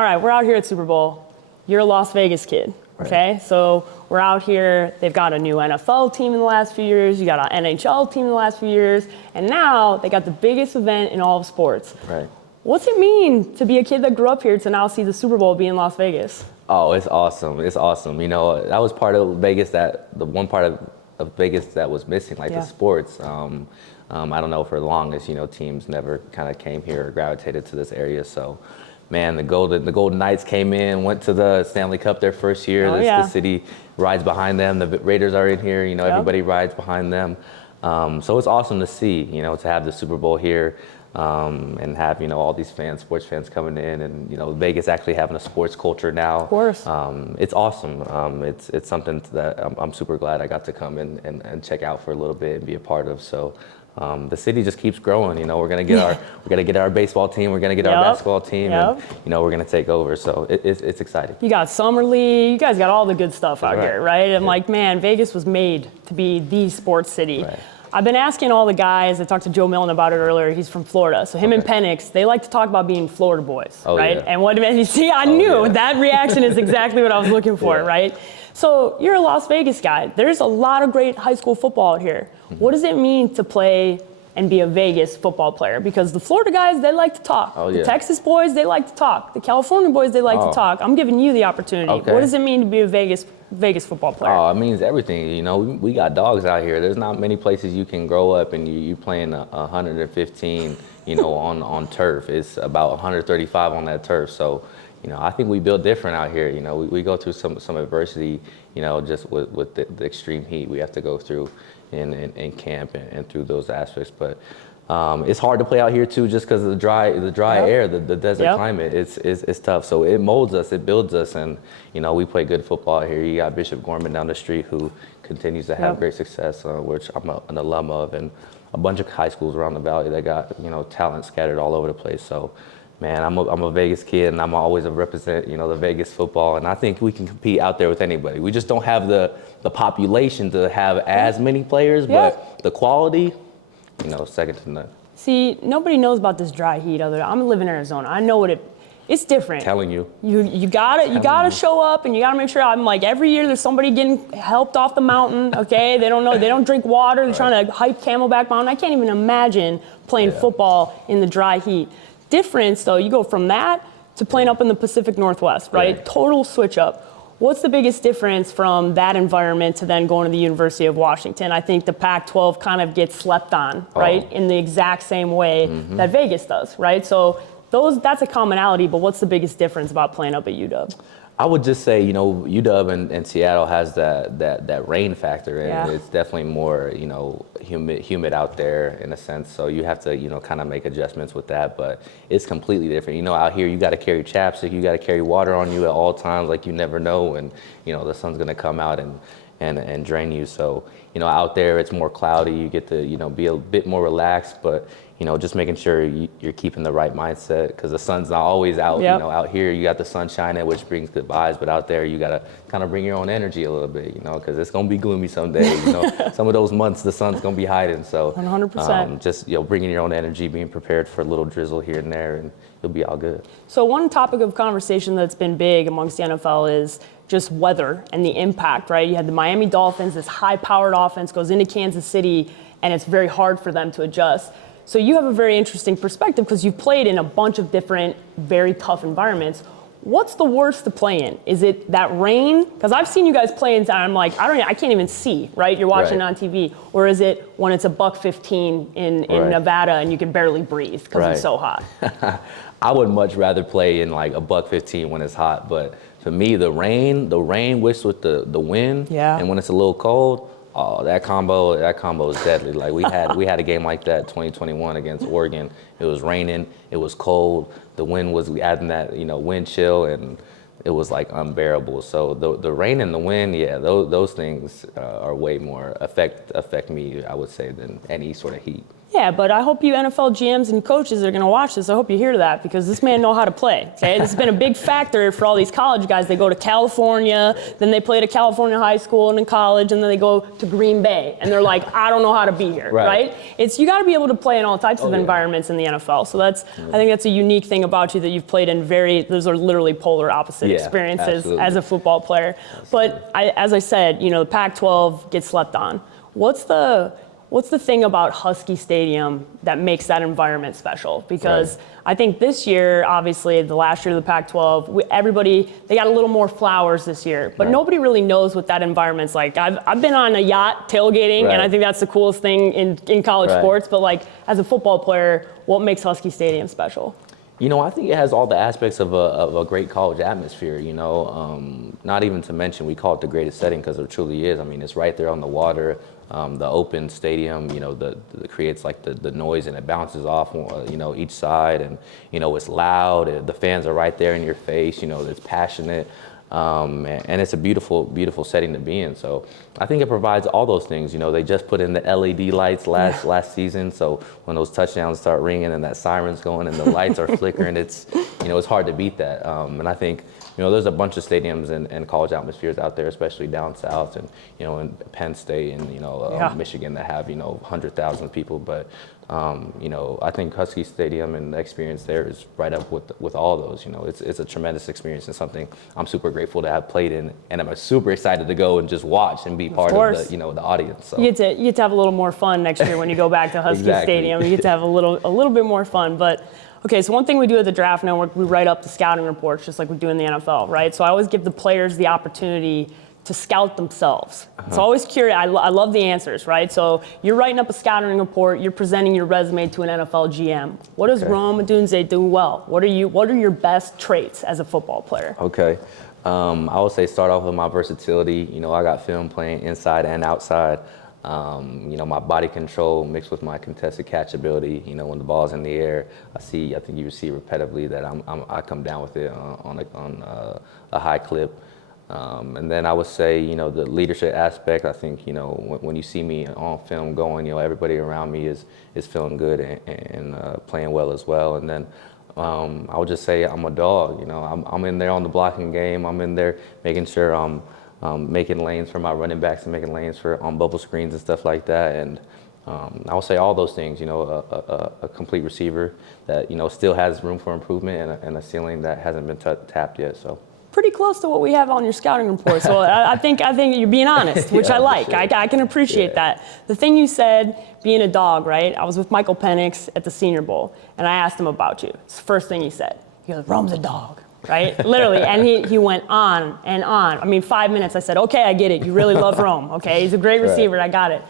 all right, we're out here at Super Bowl. You're a Las Vegas kid, okay? Right. So we're out here. They've got a new NFL team in the last few years. You got an NHL team in the last few years. And now they got the biggest event in all of sports. Right. What's it mean to be a kid that grew up here to now see the Super Bowl be in Las Vegas? Oh, it's awesome. It's awesome. You know, that was part of Vegas the one part of Vegas that was missing, like the sports. I don't know, for the longest, teams never kind of came here or gravitated to this area. So, man, the Golden Knights came in, went to the Stanley Cup their first year. The city rides behind them. The Raiders are in here. Everybody rides behind them. So it's awesome to see, to have the Super Bowl here. And have all these sports fans coming in, and Vegas actually having a sports culture now. Of course. It's awesome. It's something that I'm super glad I got to come in and check out for a little bit and be a part of. So the city just keeps growing. We're gonna get our baseball team. We're gonna get our basketball team, and we're gonna take over. So it's exciting. You got Summer League. You guys got all the good stuff out here, right? I'm like, man, Vegas was made to be the sports city. Right. I've been asking all the guys, I talked to Joe Millen about it earlier, he's from Florida. So him and Penix, they like to talk about being Florida boys, right? Yeah. And what you see, I knew that reaction is exactly what I was looking for, right? So you're a Las Vegas guy. There's a lot of great high school football out here. Mm-hmm. What does it mean to play and be a Vegas football player? Because the Florida guys, they like to talk. The Texas boys, they like to talk. The California boys, they like to talk. I'm giving you the opportunity. What does it mean to be a Vegas football player? Oh, it means everything. We got dogs out here. There's not many places you can grow up and you playing 115, on turf. It's about 135 on that turf. So, I think we build different out here. We go through some adversity, just with the extreme heat we have to go through in camp and through those aspects. But it's hard to play out here too, just because of the dry air, the desert climate. It's tough. So it molds us, it builds us, and we play good football here. You got Bishop Gorman down the street who continues to have great success, which I'm an alum of, and a bunch of high schools around the valley that got talent scattered all over the place. So, man, I'm a Vegas kid, and I'm always a represent the Vegas football, and I think we can compete out there with anybody. We just don't have the population to have as many players, but the quality. Second to none. See, nobody knows about this dry heat other than I'm living in Arizona. I know it's different. Telling you. You gotta show up, and you gotta make sure. I'm like, every year there's somebody getting helped off the mountain, okay? They don't drink water, they're trying to hike Camelback Mountain. I can't even imagine playing football in the dry heat. Difference though, you go from that to playing up in the Pacific Northwest, right? Total switch up. What's the biggest difference from that environment to then going to the University of Washington? I think the Pac-12 kind of gets slept on, right, in the exact same way that Vegas does, right? So that's a commonality, but what's the biggest difference about playing up at UW? I would just say, UW and Seattle has that rain factor, and it's definitely more, humid out there in a sense. So you have to, kind of make adjustments with that, but it's completely different. Out here you got to carry chapstick, you got to carry water on you at all times, like you never know, and the sun's gonna come out and drain you. So out there it's more cloudy. You get to be a bit more relaxed, but just making sure you're keeping the right mindset, because the sun's not always out. Out here you got the sun shining, which brings good vibes, but out there you gotta kind of bring your own energy a little bit, because it's gonna be gloomy some days. Some of those months the sun's gonna be hiding. So 100%. Just bringing your own energy, being prepared for a little drizzle here and there, and you'll be all good. So one topic of conversation that's been big amongst the NFL is just weather and the impact, right? You had the Miami Dolphins, this high-powered offense goes into Kansas City, and it's very hard for them to adjust. So you have a very interesting perspective because you've played in a bunch of different, very tough environments. What's the worst to play in? Is it that rain? Because I've seen you guys play in, and I'm like, I can't even see, right? You're watching it on TV. Or is it when it's a $115 in Nevada and you can barely breathe because it's so hot? I would much rather play in like a $115 when it's hot, but for me, the rain whips with the wind, and when it's a little cold, oh, that combo is deadly. Like we had a game like that 2021 against Oregon. It was raining, it was cold, the wind was adding that wind chill, and it was like unbearable. So the rain and the wind, those things are way more affect me, I would say, than any sort of heat. Yeah, but I hope you NFL GMs and coaches are going to watch this. I hope you hear that because this man know how to play. Okay, this has been a big factor for all these college guys. They go to California, then they play at a California high school and in college, and then they go to Green Bay, and they're like, I don't know how to be here, right? It's you got to be able to play in all types of environments in the NFL. So I think that's a unique thing about you that you've played in those are literally polar opposite experiences as a football player. But as I said, the Pac-12 gets slept on. What's the thing about Husky Stadium that makes that environment special? Because I think this year, obviously, the last year of the Pac-12, they got a little more flowers this year, but nobody really knows what that environment's like. I've been on a yacht tailgating, and I think that's the coolest thing in college sports, but like as a football player, what makes Husky Stadium special? I think it has all the aspects of a great college atmosphere, not even to mention we call it the greatest setting because it truly is. I mean, it's right there on the water. The open stadium, that creates like the noise and it bounces off, each side, and it's loud. The fans are right there in your face. It's passionate, and it's a beautiful, beautiful setting to be in. So I think it provides all those things. They just put in the LED lights last season, so when those touchdowns start ringing and that siren's going and the lights are flickering, it's hard to beat that. And I think. There's a bunch of stadiums and college atmospheres out there, especially down south and, in Penn State and, Michigan that have, 100,000 people. But, I think Husky Stadium and the experience there is right up with all those. It's a tremendous experience and something I'm super grateful to have played in. And I'm super excited to go and just watch and be part of the, the audience. So. You get to have a little more fun next year when you go back to Husky Stadium. You get to have a little bit more fun. But okay, so one thing we do at the Draft Network, we write up the scouting reports just like we do in the NFL, right? So I always give the players the opportunity to scout themselves. So always curious. I love the answers, right? So you're writing up a scouting report, you're presenting your resume to an NFL GM. What does Rome Odunze do well? What are your best traits as a football player? Okay. I would say start off with my versatility. I got film playing inside and outside. My body control mixed with my contested catch ability. When the ball's in the air, I think you see repetitively that I come down with it on a high clip. And then I would say, the leadership aspect. I think, when you see me on film going, everybody around me is feeling good and playing well as well. And then I would just say I'm a dog. I'm in there on the blocking game. I'm in there making sure I'm making lanes for my running backs and making lanes on bubble screens and stuff like that. And I would say all those things, a complete receiver that, still has room for improvement and a ceiling that hasn't been tapped yet. So. Pretty close to what we have on your scouting report. So I think you're being honest, which I like. Sure. I can appreciate that. The thing you said, being a dog, right? I was with Michael Penix at the Senior Bowl, and I asked him about you. It's the first thing he said. He goes, Rome's a dog. Right? Literally. And he went on and on. I mean, 5 minutes, I said, okay, I get it. You really love Rome. Okay, he's a great receiver. I got it.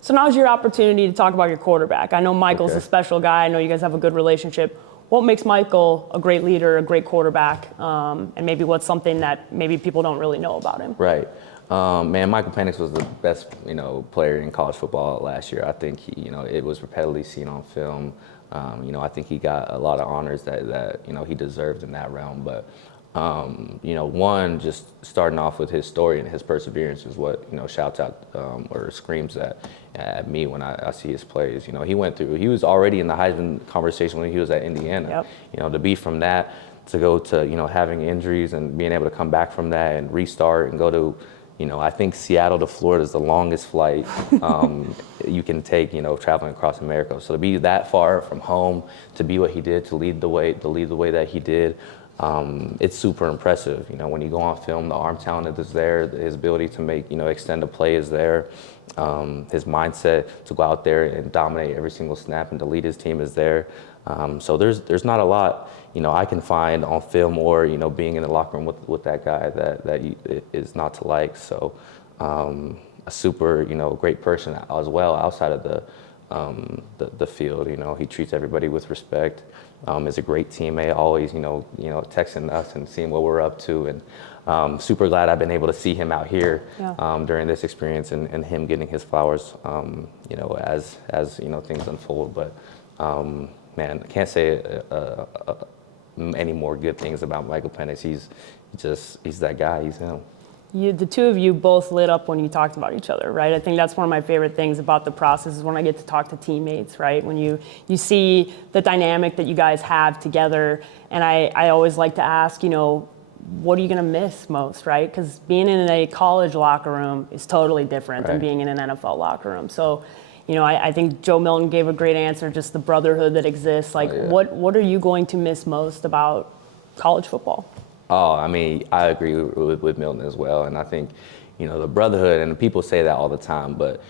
So now's your opportunity to talk about your quarterback. I know Michael's a special guy. I know you guys have a good relationship. What makes Michael a great leader, a great quarterback, and maybe what's something that maybe people don't really know about him? Right. Man, Michael Penix was the best, player in college football last year. I think it was repetitively seen on film. I think he got a lot of honors that he deserved in that realm. But one, just starting off with his story and his perseverance is what shouts out or screams at me when I see his plays. He was already in the Heisman conversation when he was at Indiana. Yep. To be from that to go to having injuries and being able to come back from that and restart and go to I think Seattle to Florida is the longest flight you can take, traveling across America. So to be that far from home, to be what he did, to lead the way that he did, it's super impressive. When you go on film, the arm talent is there, his ability to make, extend a play is there. His mindset to go out there and dominate every single snap and to lead his team is there. So there's not a lot, I can find on film or, being in the locker room with that guy that is not to like. So a super, great person as well outside of the field. He treats everybody with respect. Is a great teammate, always, texting us and seeing what we're up to. And super glad I've been able to see him out here during this experience and him getting his flowers, as things unfold. But man, I can't say any more good things about Michael Penix. He's that guy. He's him. The two of you both lit up when you talked about each other, right? I think that's one of my favorite things about the process is when I get to talk to teammates, right? When you see the dynamic that you guys have together. And I always like to ask, what are you going to miss most, right? Because being in a college locker room is totally different than being in an NFL locker room. So, I think Joe Milton gave a great answer, just the brotherhood that exists. Like, what are you going to miss most about college football? Oh, I mean, I agree with Milton as well. And I think, the brotherhood, and people say that all the time, but,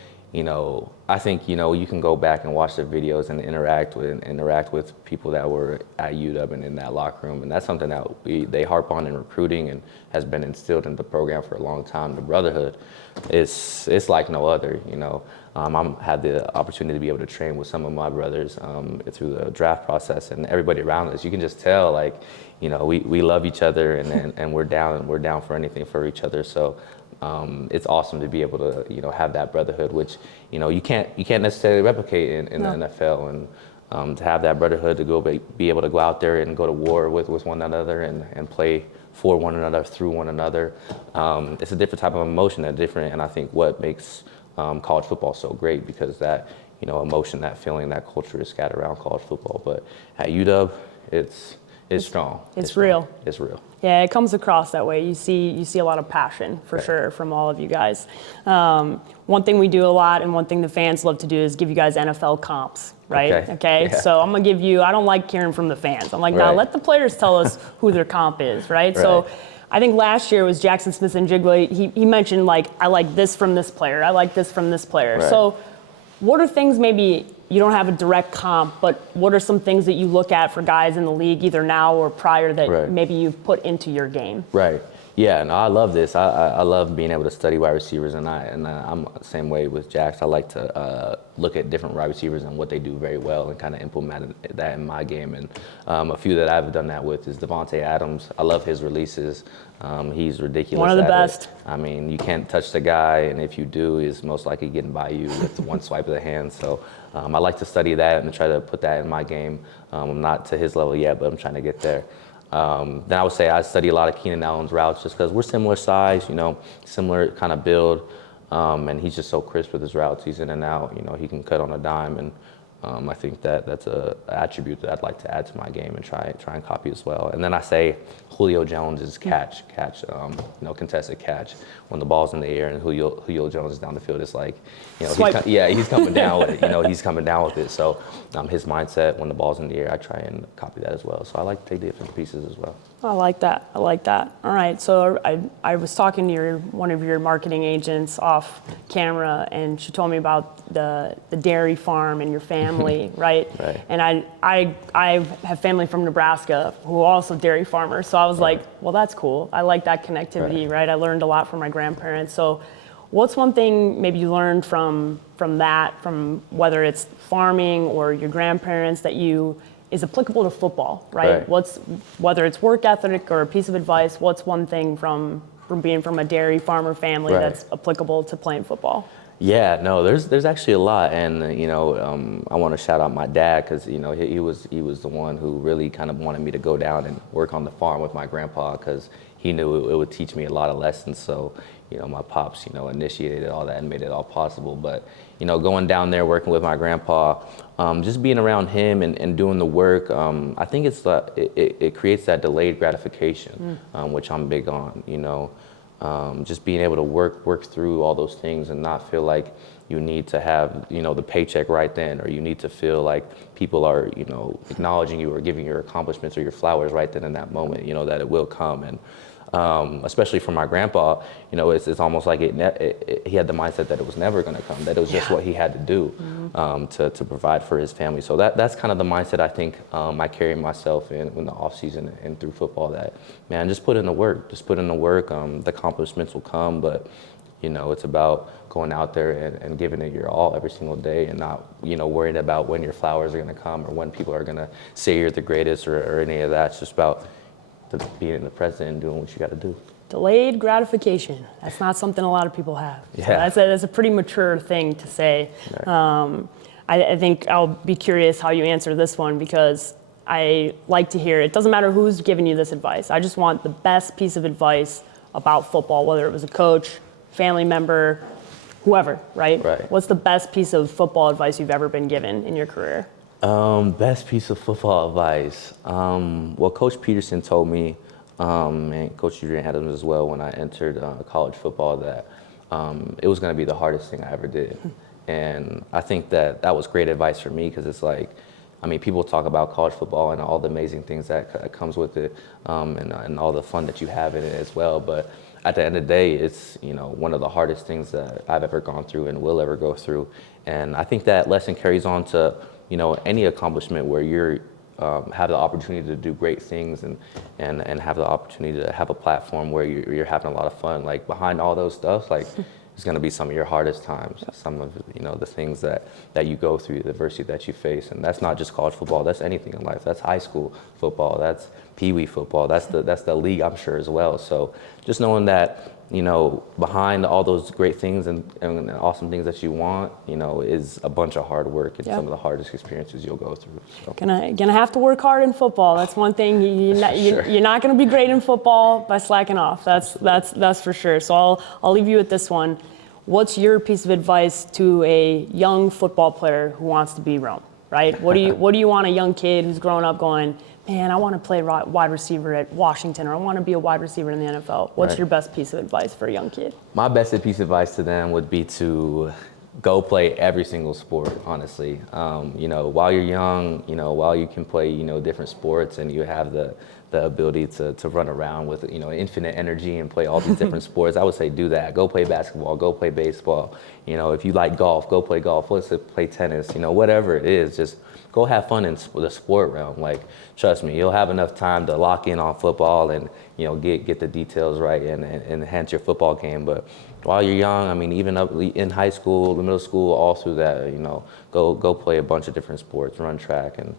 I think, you can go back and watch the videos and interact with people that were at UW and in that locker room. And that's something that they harp on in recruiting and has been instilled in the program for a long time. The brotherhood it's like no other, I had the opportunity to be able to train with some of my brothers through the draft process, and everybody around us. You can just tell, like, we love each other, and we're down for anything for each other. So it's awesome to be able to have that brotherhood, which you can't necessarily replicate in the NFL, and to have that brotherhood, to be able to go out there and go to war with one another and play for one another, through one another. It's a different type of emotion, and I think what makes college football so great, because that emotion, that feeling, that culture is scattered around college football. But at UW, it's strong. It's real. It's real. Yeah, it comes across that way. You see a lot of passion, for sure, from all of you guys. One thing we do a lot, and one thing the fans love to do, is give you guys NFL comps, right? Okay? Yeah. So I'm going to give you, I don't like hearing from the fans. I'm like, now let the players tell us who their comp is, right? So I think last year was Jackson Smith and Jigba. He mentioned, like, I like this from this player. I like this from this player. Right. So what are things, maybe you don't have a direct comp, but what are some things that you look at for guys in the league, either now or prior, that maybe you've put into your game? Right. Yeah, no, I love this. I love being able to study wide receivers, and I'm the same way with Jax. I like to look at different wide receivers and what they do very well, and kind of implement that in my game. And a few that I've done that with is Devontae Adams. I love his releases. He's ridiculous. One of the best. I mean, you can't touch the guy, and if you do, he's most likely getting by you with one swipe of the hand. So I like to study that and try to put that in my game. I'm not to his level yet, but I'm trying to get there. Then I would say I study a lot of Keenan Allen's routes, just because we're similar size, similar kind of build, and he's just so crisp with his routes. He's in and out, he can cut on a dime, and I think that's a attribute that I'd like to add to my game and try and copy as well. And then I say Julio Jones' catch, contested catch. When the ball's in the air and Julio Jones is down the field, it's like, he's coming down with it. He's coming down with it. So his mindset when the ball's in the air, I try and copy that as well. So I like to take different pieces as well. I like that. All right. So I was talking to one of your marketing agents off camera, and she told me about the dairy farm and your family, right? Right. And I have family from Nebraska who are also dairy farmers. So I was like, well, that's cool. I like that connectivity, right? I learned a lot from my grandparents. So what's one thing maybe you learned from that, from whether it's farming or your grandparents, that is applicable to football, right? Whether it's work ethic or a piece of advice, what's one thing from being from a dairy farmer family that's applicable to playing football? Yeah, no, there's actually a lot, and I want to shout out my dad, because he was the one who really kind of wanted me to go down and work on the farm with my grandpa, because he knew it would teach me a lot of lessons. So my pops initiated all that and made it all possible. But going down there, working with my grandpa, just being around him and doing the work, I think it creates that delayed gratification, which I'm big on. Just being able to work through all those things and not feel like you need to have the paycheck right then, or you need to feel like people are acknowledging you or giving your accomplishments or your flowers right then in that moment. That it will come. And especially for my grandpa, it's almost like he had the mindset that it was never going to come, that it was just what he had to do to provide for his family. So that's kind of the mindset I think I carry myself in the off season and through football, that, man, just put in the work. The accomplishments will come, but it's about going out there and giving it your all every single day, and not worrying about when your flowers are going to come or when people are going to say you're the greatest or any of that. It's just about being in the present and doing what you got to do. Delayed gratification. That's not something a lot of people have. Yeah. So that's a pretty mature thing to say. Right. I think I'll be curious how you answer this one, because I like to hear, it doesn't matter who's giving you this advice. I just want the best piece of advice about football, whether it was a coach, family member, whoever, right? Right. What's the best piece of football advice you've ever been given in your career? Best piece of football advice. Well, Coach Peterson told me, and Coach Adrian Adams as well, when I entered college football, that it was going to be the hardest thing I ever did. And I think that that was great advice for me, because it's like, I mean, people talk about college football and all the amazing things that comes with it, and all the fun that you have in it as well. But at the end of the day, it's, you know, one of the hardest things that I've ever gone through and will ever go through. And I think that lesson carries on to, you know, any accomplishment where you're have the opportunity to do great things and have the opportunity to have a platform where you're having a lot of fun. Like, behind all those stuff, like, it's going to be some of your hardest times, some of, you know, the things that you go through, the adversity that you face. And that's not just college football, that's anything in life. That's high school football, that's pee-wee football, that's the league, I'm sure, as well. So just knowing that, you know, behind all those great things and awesome things that you want, you know, is a bunch of hard work and some of the hardest experiences you'll go through. So. Gonna have to work hard in football. That's one thing. You're not gonna be great in football by slacking off. That's for sure. So I'll leave you with this one. What's your piece of advice to a young football player who wants to be Rome? Right? What do you want a young kid who's growing up going, man, I want to play wide receiver at Washington, or I want to be a wide receiver in the NFL. What's your best piece of advice for a young kid? My best piece of advice to them would be to go play every single sport, honestly. You know, while you're young, you know, while you can play, you know, different sports, and you have the ability to run around with, you know, infinite energy and play all these different sports, I would say do that. Go play basketball, go play baseball. You know, if you like golf, go play golf. Let's play tennis, you know, whatever it is, just go have fun in the sport realm. Like, trust me, you'll have enough time to lock in on football and, you know, get the details right and enhance your football game. But while you're young, I mean, even up in high school, middle school, all through that, you know, go play a bunch of different sports, run track, and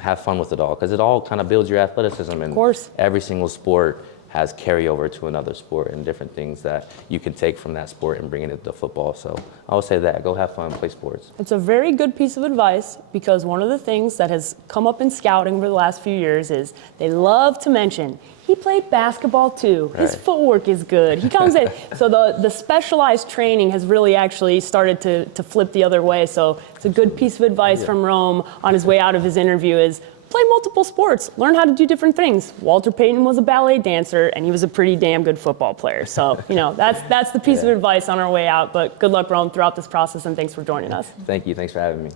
have fun with it all, because it all kind of builds your athleticism. And of course, every single sport has carryover to another sport and different things that you can take from that sport and bring it into football. So I would say that, go have fun, play sports. It's a very good piece of advice, because one of the things that has come up in scouting over the last few years is they love to mention, he played basketball too. His Right. footwork is good. He comes in. So the specialized training has really actually started to flip the other way. So it's a good piece of advice from Rome on his way out of his interview is, play multiple sports, learn how to do different things. Walter Payton was a ballet dancer, and he was a pretty damn good football player. So, you know, that's the piece of advice on our way out. But good luck, Rome, throughout this process, and thanks for joining us. Thank you. Thanks for having me.